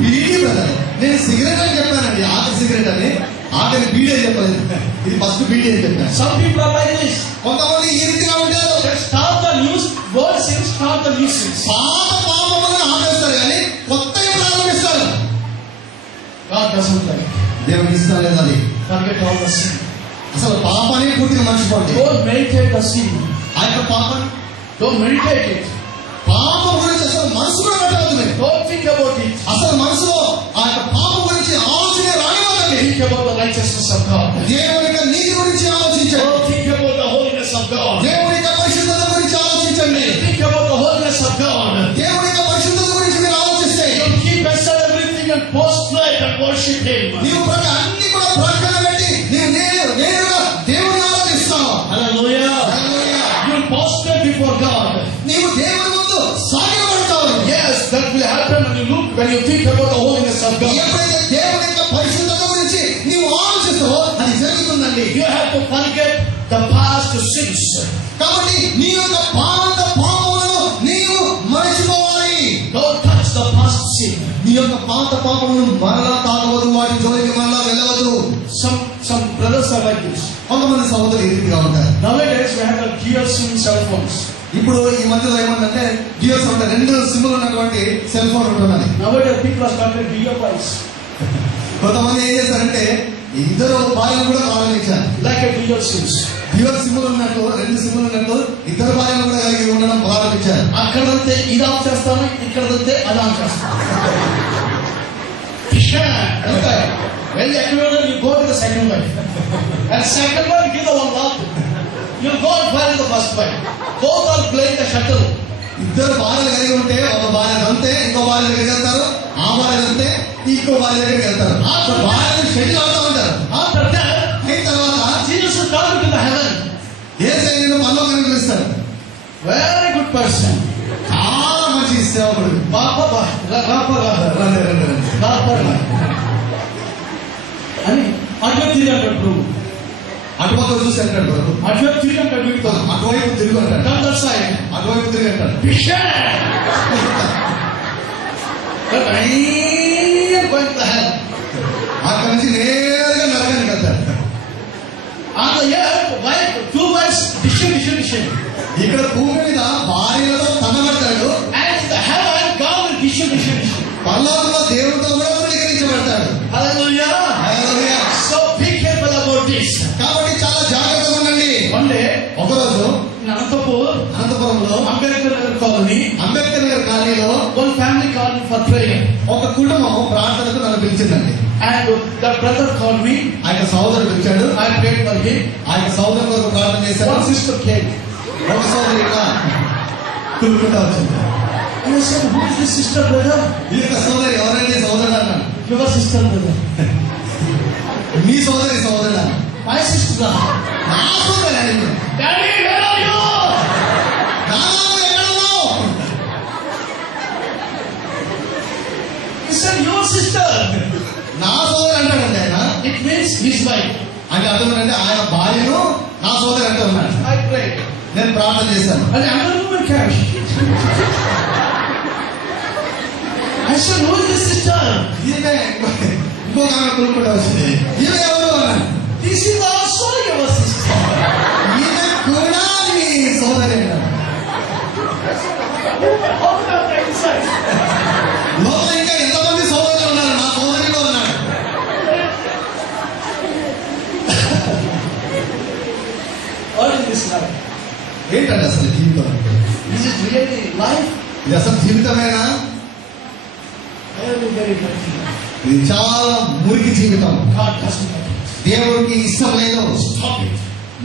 Beedi brother. నేను cigarette అని చెప్పానండి, ఆఖరి సిగరెట్ అని. ఆఖరి బీడీ అని చెప్పలేదు, ఇది ఫస్ట్ బీడీ అని చెప్పాను. Some people are like this. కొంతమంది ఈ రీతిగా ఉంటారు. Start the news, word sins, start the new sins. పాత పాపములను ఆపేస్తారు కానీ కొత్త ప్రారంభిస్తారు. God doesn't like it. దేవునికి ఇష్టం లేదు అది. Forget all the sin. అసలు పాపాన్ని పూర్తిగా మర్చిపోండి. Don't meditate the sin. ఆ యొక్క పాపాన్ని Don't meditate it. పాపం గురించి అసలు మనసులో పెట్టవద్దు. Don't think about it. అసలు మనసులో ఆ యొక్క పాపం గురించి ఆలోచన రానివ్వదండి. Think about the righteousness of God. దేవుని యొక్క నీతి గురించి ఆలోచించండి. Don't think about the holiness of God. దేవుని యొక్క పరిశుద్ధత గురించి ఆలోచించండి. Think about the holiness of God. దేవుని యొక్క పరిశుద్ధత గురించి మీరు ఆలోచిస్తే You keep aside everything and prostrate and worship Him. నీవు అన్ని కూడా ప్రక్కన పెట్టి నేరుగా దేవుని ఆరాధిస్తావు. Hallelujah. Hallelujah. You prostrate before God. నీవు దేవుని ముందు సాగిలపడతావు. Yes, that will happen when you think about the holiness of God. ఎప్పుడైతే దేవుని యొక్క పరిశుద్ధత గురించి నీవు ఆలోచిస్తావో అది జరుగుతుందండి. You have to forget the past sins. కాబట్టి నీ యొక్క పాత పాపములను నీవు మరచిపోవాలి. Don't touch the past sin. నీ యొక్క పాత పాపములను మరలా తాగవద్దు, వాటి జోలికి మరలా వెళ్ళవద్దు. Some brothers are like this. కొంతమంది సహోదరులు ఈ రీతిగా ఉంటారు. Nowadays we have a gear SIM cell phones. ఇప్పుడు ఈ మధ్యలో ఏమంటే జియోస్ ఉంటాయి, 2 సిమ్లు ఉన్నటువంటి సెల్ ఫోన్ ఉంటున్నది. Nowadays people are starting gear wives. కొంతమంది ఏం చేస్తారంటే ఇద్దరు భార్యలు కూడా ప్రారంభించారు. Like a gear SIMs. జియోస్ సిమ్లు ఉన్నట్టు 2 సిమ్లు ఉన్నట్టు ఇద్దరు భార్యలు కూడా కలిగి ఉండడం ప్రారంభించారు. అక్కడంతే ఇది ఆఫ్ చేస్తాను, ఇక్కడంతే అది ఆఫ్ చేస్తాను. When you go to the second wife, and second one give the one love. You go and find the first wife. Both are playing the shuttle. ఇద్దరు భార్యలు కలిగి ఉంటే ఒక భార్య అంతే, ఇంకో భార్య దగ్గరికి వెళ్తారు. ఆ భార్య అంతే, ఇంకో భార్య దగ్గరికి వెళ్తారు. ఆ భార్యలు షెడ్యూల్ అవుతూ ఉంటారు. After that, అయిన తర్వాత Jesus will come to the heaven. యేసు పరలోకానికి పిలుస్తాడు. Very good person. చాలా మంచి సేవకుడు. Baba, అని అటువైపు తిరిగి అంటాడు ప్రభు. అటుపక్క చూసి అంటాడు ప్రభు. అటువైపు తిరిగి అంటాడు వీటితో. అటువైపు తిరుగు అంటాడు. అటువైపు తిరిగి అంటాడు. అక్కడి నుంచి నేరుగా నరకానికి వెళ్తాడు. Two wives, division. ఇక్కడ భూమి మీద భార్యలతో తనబడతాడు. And the heaven, God will division. పరలోకంలో దేవుడితో కూడా ధృవీకరించబడతాడు. Hallelujah. Hallelujah. So be careful about this. కాబట్టి చాలా జాగ్రత్తగా ఉండండి. One day, ఒకరోజు అనంతపురంలో అంబేద్కర్ నగర్ కాలనీలో one family called me for prayer. ఒక కుటుంబం ప్రార్థనకు నన్ను పిలిచిందండి. And the brother called me. ఆయన సోదరుడు పిలిచాడు. I prayed for him. ఆయన సోదరుడు కొరకు ప్రార్థన చేశాడు. One sister came. ఒక సోదరు ఇలా కులుకుంటా వచ్చింది. I said, who is this sister, brother? ఈ యొక్క సోదరి ఎవరండి? సోదరుడు అన్నాను. Your sister, brother. మీ సోదరుడు అన్నాను. My sister. నా సోదరి అన్నాను. Daddy, where are you? He said, your sister. నా సోదరు అంటాడండి ఆయన. It means his wife. అంటే అర్థమంటే ఆయన భార్యను నా సోదరు అంటే ఉన్నాడు. I prayed. నేను ప్రార్థన చేశాను. And another woman came. I said, who is this sister? ఈమె ఇంకొక ఆమె కొనుక్కుంటూ వచ్చింది. ఈమె ఎవరు అన్నాడు. This is also your sister. ఈమె కూడా నీ సోదరి అన్నాడు. లోపల ఇంకా ఎంతమంది సోదరులు ఉన్నారు? నా సోదరిలో ఉన్నాడు. What is this life? ఏంటండి అసలు జీవితం? Is it really life? ఇది అసలు జీవితమేనా? Very, very dirty. ఇది చాలా మురికి జీవితం. God doesn't like it. దేవుడికి ఇష్టం లేదు. Stop it.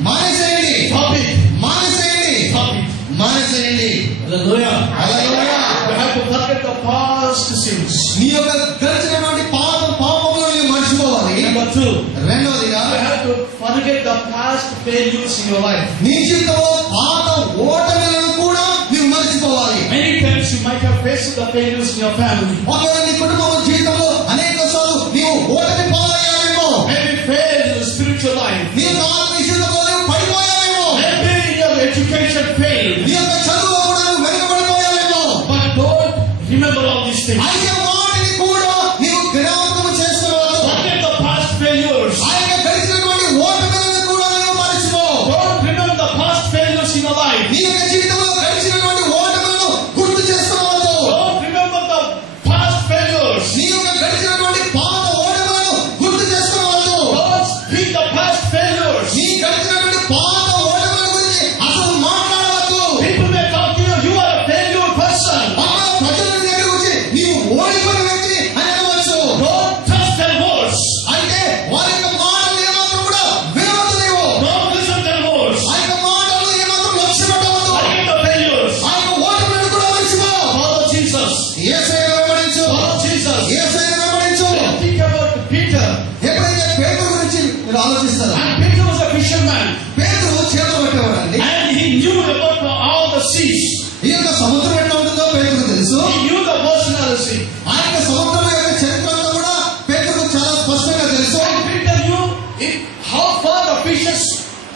మానేసేయండి. Stop it. మానేసేయండి. Stop it. మానేసేయండి. Hallelujah. Hallelujah. You have to forget the past sins. నీ యొక్క గడిచినటువంటి పాపములను నీవు మర్చిపోవాలి. Number 2. రెండవదిగా You have to forget the past failures in your life. నీ జీవితంలో పాత ఓటమిలను కూడా నీవు మర్చిపోవాలి. Many times you might have faced the failures in your family. ఒకవేళ నీ కుటుంబ జీవితంలో అనేక సార్లు నీవు ఓటమి పాలయ్యావేమో. Maybe failed in the spiritual life. నీ యొక్క ఆత్మీయతలో నీవు పడిపోయావేమో. Maybe in your education failed. నీ యొక్క చదువులో కూడా నువ్వు వెనుకబడిపోయావేమో. But don't remember all these things. అయితే వాటిని కూడా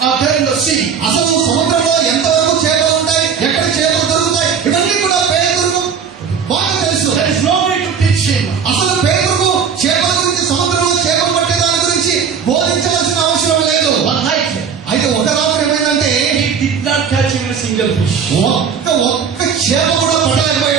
are there in the sea. అసలు సముద్రంలో ఎంతవరకు చేపలు ఉంటాయి, ఎక్కడ చేపలు దొరుకుతాయి, ఇవన్నీ కూడా పేదలకు బాగా తెలుసు. There is no way to teach him. అసలు పేదలకు చేపల గురించి, సముద్రంలో చేపలు పట్టే దాని గురించి బోధించవలసిన అవసరం లేదు. One night, అయితే ఒక రాత్రి ఏమైందంటే he did not catch even a single fish. ఒక్క చేప కూడా పట్టలేకపోయాడు.